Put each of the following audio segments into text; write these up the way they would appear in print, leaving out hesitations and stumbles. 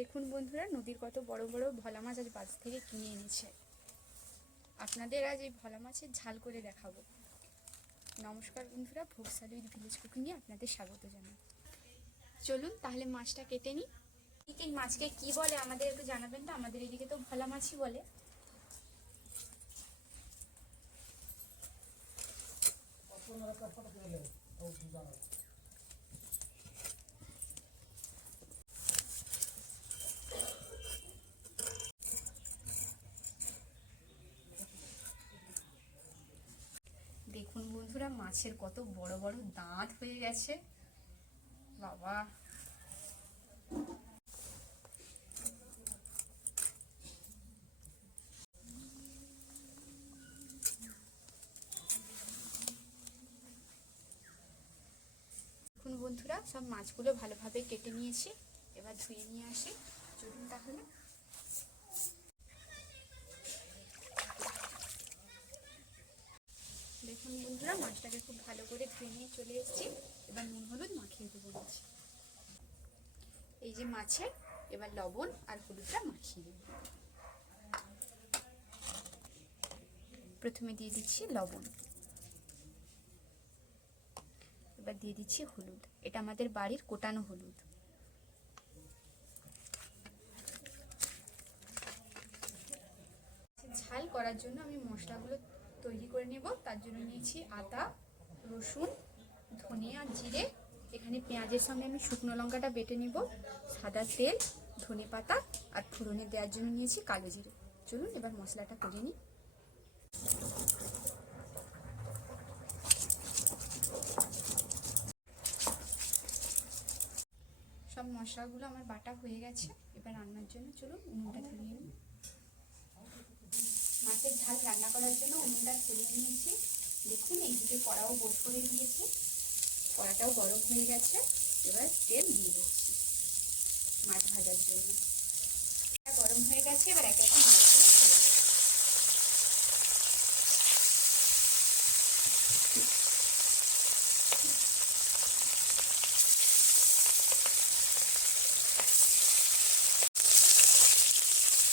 দেখুন বন্ধুরা, নদীর কত বড় বড় ভোলা মাছ আজ বাজার থেকে কিনে এনেছে। আপনাদের আজ এই ভোলা মাছের ঝাল করে দেখাবো। নমস্কার বন্ধুরা, ভোগশালী উইথ ভিলেজ কুকিংয়ে আপনাদের স্বাগত জানাই। চলুন তাহলে মাছটা কেটে নিই। ঠিক এই মাছকে কি বলে আমাদের একটু জানাবেন তো? আমাদের এদিকে তো ভোলা মাছই বলে। দেখুন বন্ধুরা, মাছের কত বড় বড় দাঁত হয়ে গেছে বাবা। দেখুন বন্ধুরা, সব মাছগুলো ভালোভাবে কেটে নিয়েছি। এবার ধুয়ে নিয়ে আসি। চলুন তাহলে। দেখুন বন্ধুরা, মাছটাকে খুব ভালো করে ধুয়ে নিয়ে চলে এসেছি। এবার নুন হলুদ মাখিয়ে দেবো মাছ। এই যে মাছে এবার লবণ আর হলুদটা মাখিয়ে দেব। প্রথমে দিয়ে দিচ্ছি লবণ, এবার দিয়ে দিচ্ছি হলুদ। এটা আমাদের বাড়ির কোটানো হলুদ। ঝাল করার জন্য আমি মশলাগুলো তৈরি করে নেব। তার জন্য নিয়েছি আদা, রসুন, ধনে আর জিরে। এখানে পেঁয়াজের সঙ্গে আমি শুকনো লঙ্কাটা বেটে নেব। সাদা তেল, ধনে পাতা আর ফোড়নে দেওয়ার জন্য নিয়েছি কালো জিরে। চলুন এবার মশলাটা করে নিই। সব মশলাগুলো আমার বাটা হয়ে গেছে। এবার রান্নার জন্য চলুন উনুনটা ধরিয়ে নিই। মাছের ঝাল রান্না করার জন্য উনুনটা ধরিয়ে নিয়েছি। দেখুন এইদিকে কড়াও বোস করে দিয়েছি। কড়াটাও গরম হয়ে গেছে। এবার তেল দিয়ে দিচ্ছি মাছ ভাজার জন্য। গরম হয়ে গেছে। এবার একে একে মাছগুলো ছেড়ে দেবো।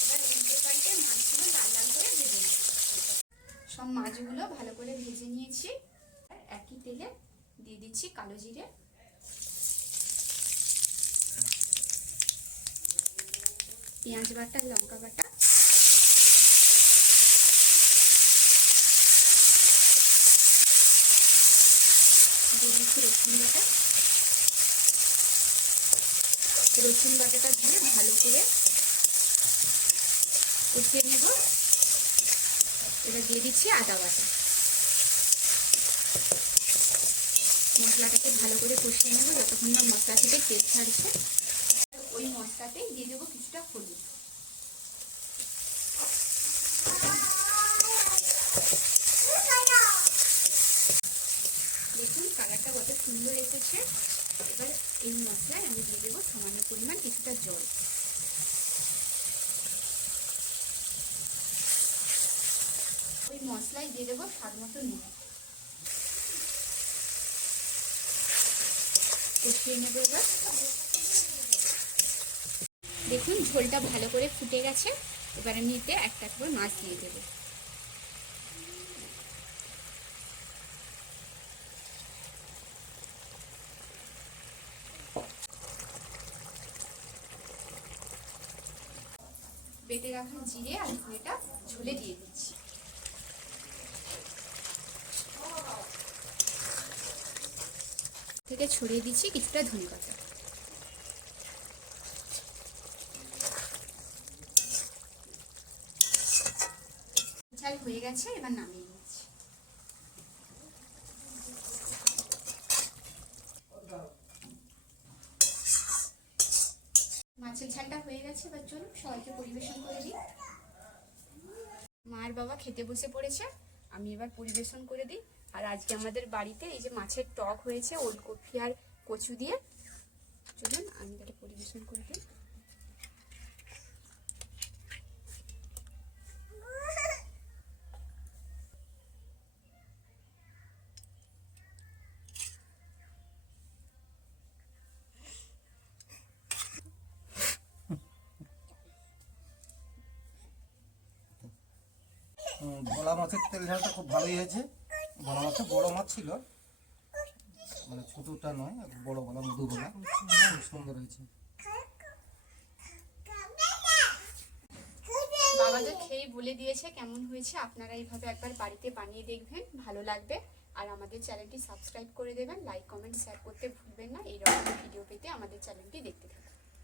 এবার উল্টে পাল্টে মাছগুলো লাল লাল করে ভেজে নেব। সব মাছগুলো ভালো করে ভেজে নিয়েছি। একই তেলে দিয়ে দিচ্ছি কালো জিরে, পেঁয়াজ বাটা, লঙ্কা বাটা, দিয়ে দিচ্ছি রসুন বাটা। রসুন বাটাটা দিয়ে ভালো করে কষিয়ে নেব। এবার দিয়ে দিচ্ছি আদা বাটা। মশলাটাকে ভালো করে কষিয়ে নেব যতক্ষণ না মশলা থেকে তেল ছাড়ছে। ওই মশলাতেই দিয়ে দেবো কিছুটা হলুদ। দেখুন কালারটা কত সুন্দর এসেছে। এবার এই মশলায় আমি দিয়ে দেবো সামান্য পরিমাণ কিছুটা জল। ওই মশলায় দিয়ে দেবো স্বাদ মতো নুন। কষিয়ে নেব এবার। দেখুন ঝোলটা ভালো করে ফুটে গেছে। এবার আমি এতে একটা করে মাছ দিয়ে দেবো। বেটে রাখা জিরে আর ধনেটা ঝোলে দিয়ে দিচ্ছি। থেকে ছড়িয়ে দিচ্ছি কিছুটা ধনে পাতা। ঝাল হয়ে গেছে। এবার নামিয়ে নিচ্ছি। মাছের ঝালটা হয়ে গেছে। এবার চলুন সবাইকে পরিবেশন করে দিই। মা আর বাবা খেতে বসে পড়েছে, আমি এবার পরিবেশন করে দিই। আর আজকে আমাদের বাড়িতে এই যে মাছের টক হয়েছে ওলকপি আর কচু দিয়ে। চলুন আমি তাহলে পরিবেশন করে দিই। ভোলা মাছের তেল ঝালটা খুব ভালোই হয়েছে। ভোলা মাছটা বড় মাছ ছিল, মানে ছোটটা নয়, বড় ভোলা, মধু ভোলা, খুব সুন্দর হয়েছে। বাবা তো খেয়েই বলে দিয়েছে কেমন হয়েছে। আপনারা এইভাবে একবার বাড়িতে বানিয়ে দেখবেন, ভালো লাগবে। আর আমাদের চ্যানেলটি সাবস্ক্রাইব করে দেবেন, লাইক কমেন্ট শেয়ার করতে ভুলবেন না। এইরকম ভিডিও পেতে আমাদের চ্যানেলটি দেখতে থাকুন।